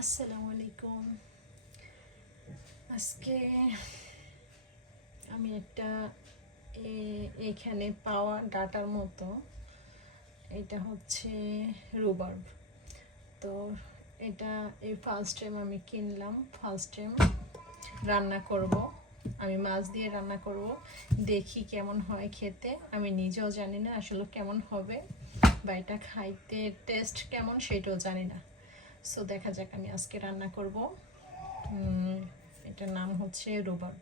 আসসালামু আলাইকুম। আজকে আমি একটা এখানে পাওয়া ডাটার মতো, এটা হচ্ছে রুবার্ব তো এটা এই ফার্স্ট টাইম আমি কিনলাম ফার্স্ট টাইম রান্না করব। আমি মাছ দিয়ে রান্না করব, দেখি কেমন হয় খেতে। আমি নিজেও জানি না আসলে কেমন হবে, বা এটা খাইতে টেস্ট কেমন সেটাও জানি না। সো দেখা যাক আমি আজকে রান্না করব। এটার নাম হচ্ছে রোবার্ব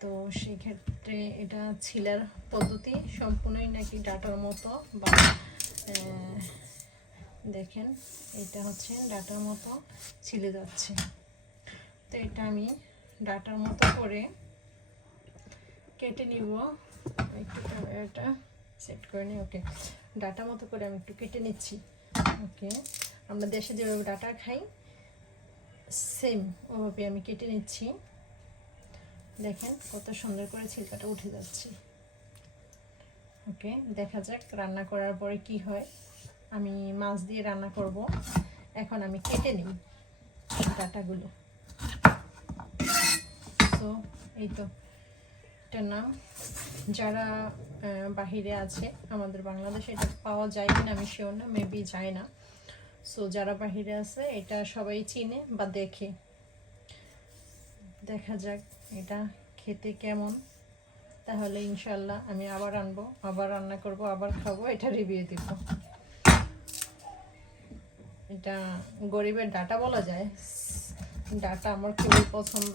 তো সেই ক্ষেত্রে এটা ছিলার পদ্ধতি, সম্পূর্ণই নাকি ডাটার মতো বা দেখেন, এটা হচ্ছে ডাটার মতো ছিলে যাচ্ছে। তো এটা আমি ডাটার মতো করে কেটে নিব। একটু এটা সেট করে নিই, ওকে। ডাটা মতো করে আমি একটু কেটে নিচ্ছি, ওকে। আমরা দেশে যেভাবে ডাটা খাই সেম ওভাবে আমি কেটে নিচ্ছি। দেখেন কত সুন্দর করে ছিলকাটা উঠে যাচ্ছে। ওকে দেখা যাক রান্না করার পরে কি হয়। আমি মাছ দিয়ে রান্না করব। এখন আমি কেটে নিই ডাটাগুলো। তো এই তো এটার নাম, যারা বাহিরে আছে, আমাদের বাংলাদেশে এটা পাওয়া যায় কিনা আমি শিওর না মেবি যায় না। সো যারা বাহিরে আছে, এটা সবাই চিনে বা দেখে। দেখা যাক এটা খেতে কেমন। তাহলে ইনশাল্লাহ আমি আবার আনব, আবার রান্না করব, আবার খাব, এটা রিভিউ দিব। এটা গরিবের ডাটা বলা যায়। ডাটা আমার খুবই পছন্দ।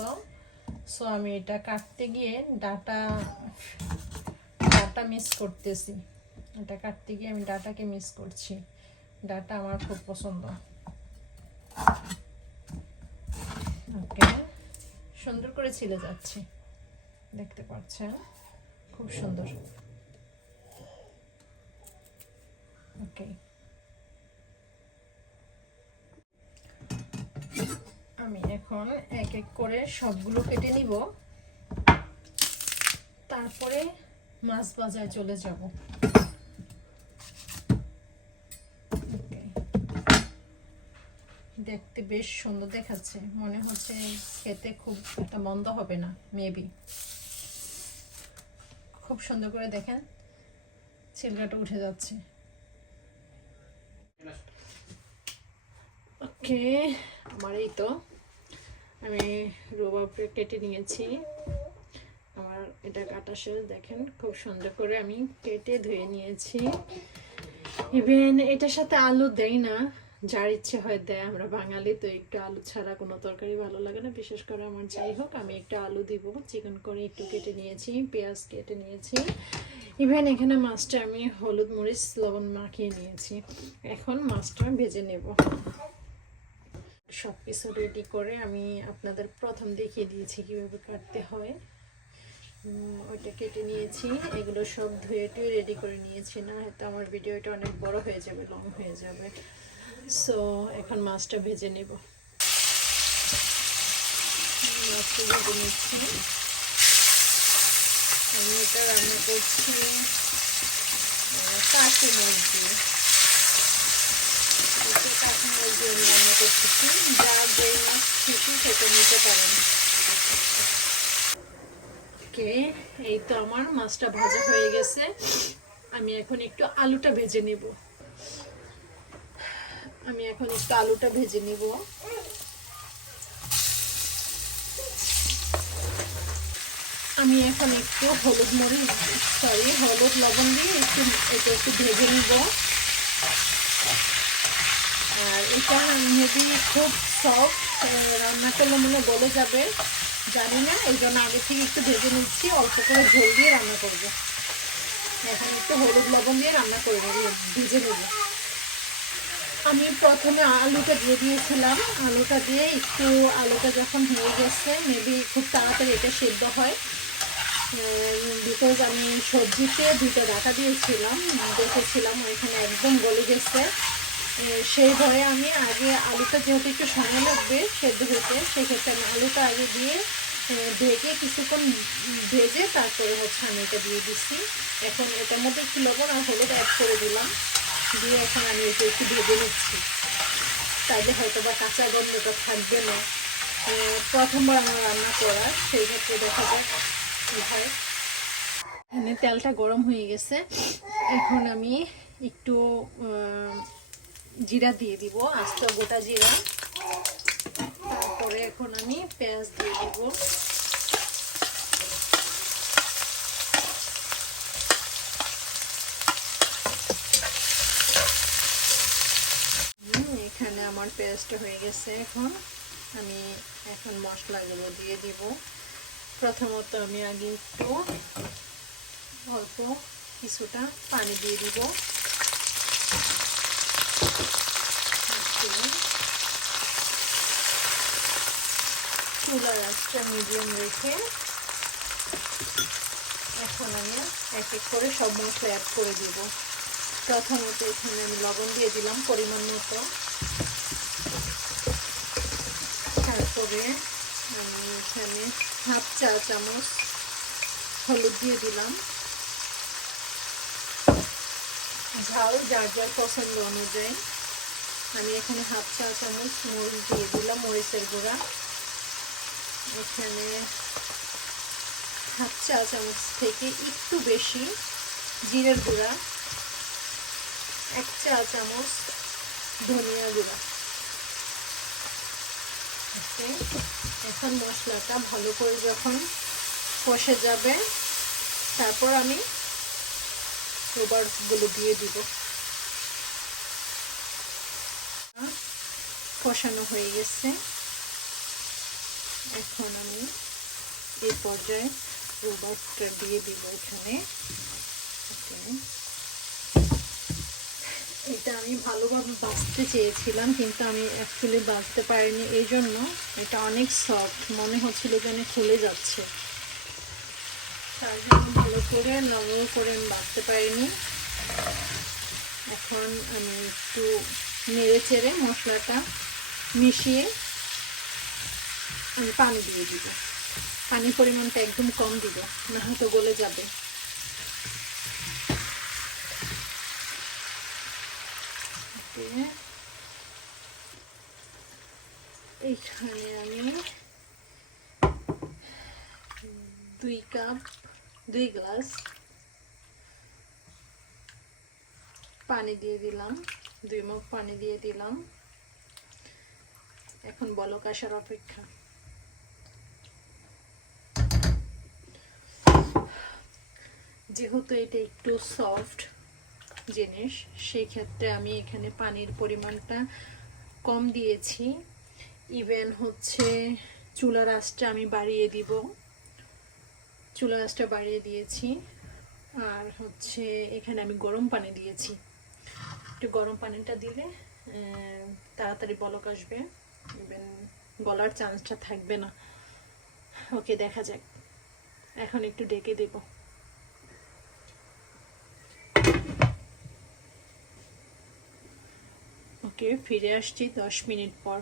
সো আমি এটা কাটতে গিয়ে ডাটা ডাটা মিস করতেছি। এটা কাটতে গিয়ে আমি ডাটাকে মিস করছি। ডাটা আমার খুব পছন্দ। ওকে সুন্দর করে ছিলে যাচ্ছে। দেখতে পাচ্ছেন খুব সুন্দর। ওকে আমি এখন এক এক করে সবগুলো কেটে নিব। তারপরে মাছ বাজায় চলে যাব। দেখতে বেশ সুন্দর দেখাচ্ছে। মনে হচ্ছে খেতে খুব একটা মন্দ হবে না মেবি খুব সুন্দর করে দেখেন ছিলকাটা উঠে যাচ্ছে। ওকে, আমার এই তো। আমি রোবাবকে কেটে নিয়েছি। আমার এটা কাটা শেষ, দেখেন, খুব সুন্দর করে আমি কেটে ধুয়ে নিয়েছি। ইভেন এটার সাথে আলু দেই না। যার ইচ্ছে হয় দেয়, আমরা বাঙালি, তো একটু আলু ছাড়া কোনো তরকারি ভালো লাগে না। বিশেষ করে আমার যাই হোক, আমি একটু আলু দিব, চিকেন করে একটু কেটে নিয়েছি, পেঁয়াজ কেটে নিয়েছি। ইভেন এখানে মাছটা আমি হলুদ মরিচ, লবণ মাখিয়ে নিয়েছি। এখন মাছটা ভেজে নেব। সব কিছু রেডি করে আমি আপনাদের প্রথম দেখিয়ে দিয়েছি কীভাবে কাটতে হয়। ওইটা কেটে নিয়েছি, এগুলো সব ধুয়ে টুয়ে রেডি করে নিয়েছি। না হয়তো আমার ভিডিওটা অনেক বড় হয়ে যাবে লং হয়ে যাবে। সো এখন মাছটা ভেজে নেব। মাছটা ভেজে নিচ্ছি। আমি এটা রান্না করছি। কাঠি মাছ দিয়ে। মাছ দিয়ে আমি রান্না যা এই তো আমার মাছটা ভাজা হয়ে গেছে। আমি এখন একটু আলুটা ভেজে নেব। আমি এখন একটু আলুটা ভেজে নিব। আমি এখন একটু হলুদ মরিচ সরি হলুদ লবণ দিয়ে একটু এটা একটু ভেজে নিব। আর এটা মেবি খুব সফট রান্না করলে মনে গলে যাবে। জানি না, এই জন্য আগে থেকে একটু ভেজে নিচ্ছি, অল্প করে ঝোল দিয়ে রান্না করব। এখন একটু হলুদ লবণ দিয়ে রান্না করে ভেজে নেব। আমি প্রথমে আলুটা দিয়ে দিয়েছিলাম। আলুটা দিয়ে একটু আলুটা যখন হয়ে গেছে মেবি খুব তাড়াতাড়ি এটা সেদ্ধ হয়। বিকজ আমি সবজিতে দুটো ডাটা দিয়েছিলাম, দেখেছিলাম ওইখানে একদম গলে গেছে। সেই ভয়ে আমি আগে আলুটা যেহেতু একটু সময় লাগবে সেদ্ধ হতে, সেক্ষেত্রে আমি আলুটা আগে দিয়ে ঢেকে কিছুক্ষণ ভেজে তারপরে হচ্ছে আমি এটা দিয়ে দিচ্ছি এখন এটার মধ্যে একটু লবণ আর হলুদ অ্যাড করে দিলাম। দিয়ে এখন আমি এটা একটু ভেজে নিচ্ছি। তাইলে হয়তো বা কাঁচা গন্ধটা থাকবে না। প্রথমবার আমার রান্না করা, সেই ক্ষেত্রে দেখা যাক কী হয়। এখানে তেলটা গরম হয়ে গেছে। এখন আমি একটু জিরা দিয়ে দিব, আস্ত গোটা জিরা। তারপরে এখন আমি পেঁয়াজ দিয়ে দিব হুম, এখানে আমার পেঁয়াজটা হয়ে গেছে এখন। আমি এখন মশলাগুলো দিয়ে দিব। প্রথমত আমি আগে একটু অল্প কিছুটা পানি দিয়ে দিব। চুলার মিডিয়াম রেখে এখন আমি এক এক করে সব মশলা অ্যাড করে দিব। প্রথমত এখানে আমি লবণ দিয়ে দিলাম পরিমাণ মতো। তারপরে আমি এখানে হাফ চা চামচ হলুদ দিয়ে দিলাম। ঝাল যার যার পছন্দ অনুযায়ী। আমি এখানে হাফ চা চামচ মরিচ দিয়ে দিলাম, মরিচের গুঁড়া। এখানে হাফ চা চামচ থেকে একটু বেশি জিরের গুঁড়া। এক চা চামচ ধনিয়া গুঁড়া। এখন মশলাটা ভালো করে যখন কষে যাবে, তারপর আমি রোবারগুলো দিয়ে দিব। কষানো হয়ে গেছে। এখন আমি এই পর্যায়ে রোবটটা দিয়ে দিব এখানে। এটা আমি ভালোভাবে বাঁচতে চেয়েছিলাম, কিন্তু আমি অ্যাকচুয়ালি বাঁচতে পারিনি। এই জন্য এটা অনেক সফট মনে হচ্ছিল যেন খুলে যাচ্ছে। জন্য ভালো করে নরম করে আমি বাঁচতে পারিনি। এখন আমি একটু নেড়ে চেড়ে মশলাটা মিশিয়ে আমি পানি দিয়ে দিব। পানির পরিমাণটা একদম কম দিব, না হয়তো গলে যাবে। ওকে এইখানে আমি দুই কাপ, দুই গ্লাস পানি দিয়ে দিলাম, দুই মুখ পানি দিয়ে দিলাম। এখন বলক আসার অপেক্ষা। যেহেতু এটা একটু সফট জিনিস, সেই ক্ষেত্রে আমি এখানে পানির পরিমাণটা কম দিয়েছি। ইভেন হচ্ছে চুলার আঁচটা আমি বাড়িয়ে দিব। চুলার আঁচটা বাড়িয়ে দিয়েছি। আর হচ্ছে এখানে আমি গরম পানি দিয়েছি। একটু গরম পানিটা দিলে তাড়াতাড়ি বলক আসবে। ইভেন গলার চান্সটা থাকবে না। ওকে দেখা যাক। এখন একটু ডেকে দেবো। ওকে ফিরে আসছি দশ মিনিট পর।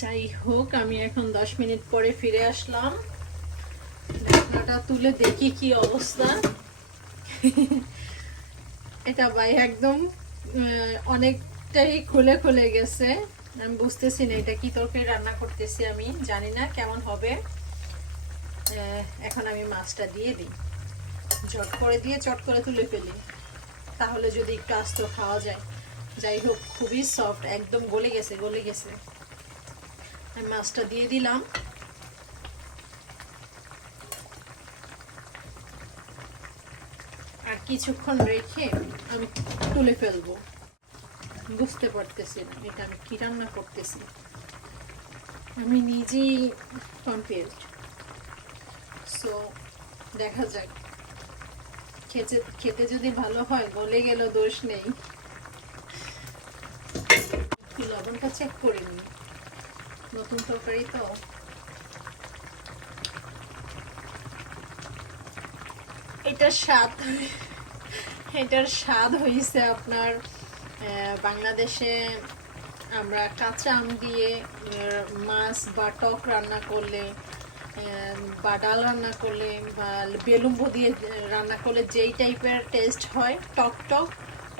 যাই হোক, আমি এখন দশ মিনিট পরে ফিরে আসলাম। ঢাকনাটা তুলে দেখি কি অবস্থা। এটা ভাই একদম অনেকটাই খুলে খুলে গেছে। আমি বুঝতেছি না এটা কি তরকারি রান্না করতেছি আমি, জানি না কেমন হবে। এখন আমি মাছটা দিয়ে দিই। চট করে দিয়ে চট করে তুলে ফেলি। তাহলে যদি একটু আস্ত খাওয়া যায়। যাই হোক, খুবই সফট একদম গলে গেছে গলে গেছে। আমি মাছটা দিয়ে দিলাম। আর কিছুক্ষণ রেখে আমি তুলে ফেলব। বুঝতে পারতেছি না, এটা আমি কি রান্না করতেছি। আমি নিজেই কনফিউজড সো দেখা যাক। খেতে খেতে যদি ভালো হয় গলে গেল দোষ নেই। লবণটা চেক করে নিই। নতুন তরকারি তো। এটার স্বাদ এটার স্বাদ হয়েছে আপনার বাংলাদেশে আমরা কাঁচা আম দিয়ে মাছ বা টক রান্না করলে বা ডাল রান্না করলে বা বেলুম্বু দিয়ে রান্না করলে যেই টাইপের টেস্ট হয়, টক টক,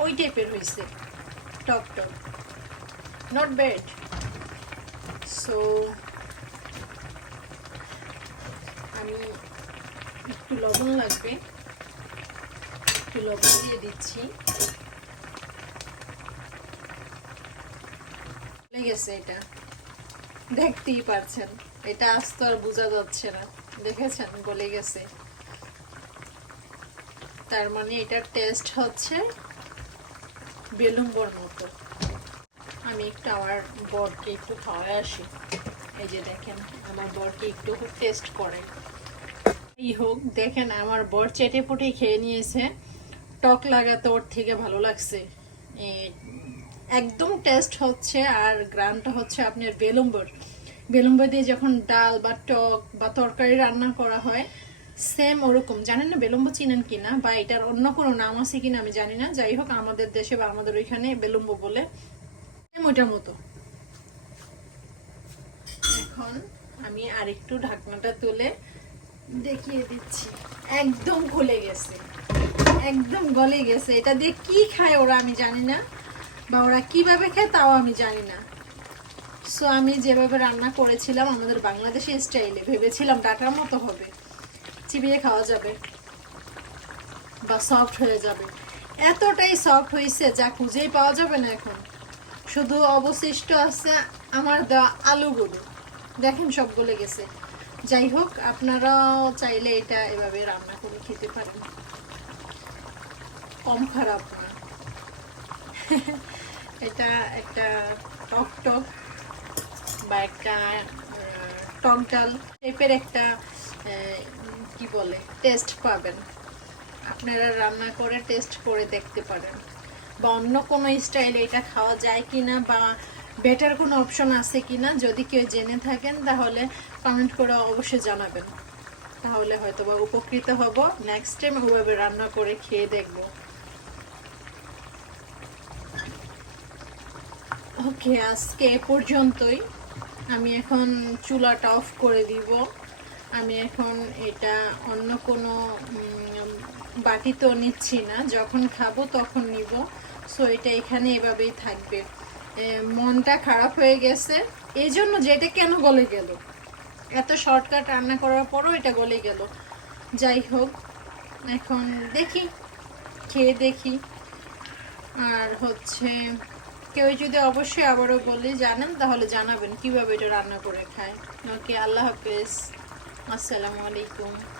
ওই টাইপের হয়েছে টক টক। নট ব্যাড সো আমি একটু লবণ লাগবে। একটু লবণ দিয়ে দিচ্ছি। লেগেছে এটা। দেখতেই পারছেন। এটা আস্ত আর বোঝা যাচ্ছে না। দেখেছেন? বলে গেছে। তার মানে এটার টেস্ট হচ্ছে বেলুম্বর মতো। আমি একটু আমার বরকে একটু খাওয়ায় আসি। এই যে দেখেন, আমার বরকে একটু টেস্ট করে এই হোক, দেখেন আমার বর চেটে পুটে খেয়ে নিয়েছে। টক লাগাতে ওর থেকে ভালো লাগছে। একদম টেস্ট হচ্ছে আর গ্রামটা হচ্ছে আপনার বেলুম্বর। বেলুম্বর দিয়ে যখন ডাল বা টক বা তরকারি রান্না করা হয় সেম ওরকম। জানেন না বেলুম্ব চিনেন কিনা? বা এটার অন্য কোনো নাম আছে কিনা আমি জানি না। যাই হোক, আমাদের দেশে বা আমাদের ওইখানে বেলুম্ব বলে ওইটার মতো। এখন আমি আরেকটু ঢাকনাটা তুলে দেখিয়ে দিচ্ছি। একদম খুলে গেছে। একদম গলে গেছে। এটা দিয়ে কি খায় ওরা আমি জানি না, বা ওরা কীভাবে খায় তাও আমি জানি না। সো আমি যেভাবে রান্না করেছিলাম, আমাদের বাংলাদেশি স্টাইলে ভেবেছিলাম ডাটার মতো হবে। চিবিয়ে খাওয়া যাবে বা সফট হয়ে যাবে। এতটাই সফট হয়েছে যা খুঁজেই পাওয়া যাবে না এখন। শুধু অবশিষ্ট আছে আমার দেওয়া আলুগুলো। দেখেন সব গলে গেছে। যাই হোক, আপনারাও চাইলে এটা এভাবে রান্না করে খেতে পারেন। কম খারাপ না। এটা একটা টক টক। বা একটা টক টাইপের একটা কি বলে টেস্ট পাবেন। আপনারা রান্না করে টেস্ট করে দেখতে পারেন। বা অন্য কোনো স্টাইলে এটা খাওয়া যায় কিনা বা বেটার কোনো অপশন আছে কিনা যদি কেউ জেনে থাকেন, তাহলে কমেন্ট করে অবশ্যই জানাবেন। তাহলে হয়তো বা উপকৃত হব। নেক্সট টাইম ওভাবে রান্না করে খেয়ে দেখব। ওকে আজকে এ পর্যন্তই। আমি এখন চুলাটা অফ করে দিব। আমি এখন এটা অন্য কোনো বাটিতেও নিচ্ছি না। যখন খাব তখন নিব। সো এটা এখানে এভাবেই থাকবে। মনটা খারাপ হয়ে গেছে। এই জন্য যে এটা কেন গলে গেল? এত শর্টকাট রান্না করার পরও এটা গলে গেল। যাই হোক, এখন দেখি, খেয়ে দেখি। আর হচ্ছে কেউ যদি অবশ্যই আবারও বলে জানেন, তাহলে জানাবেন কীভাবে এটা রান্না করে খায়। ওকে আল্লাহ হাফেজ। আসসালামু আলাইকুম।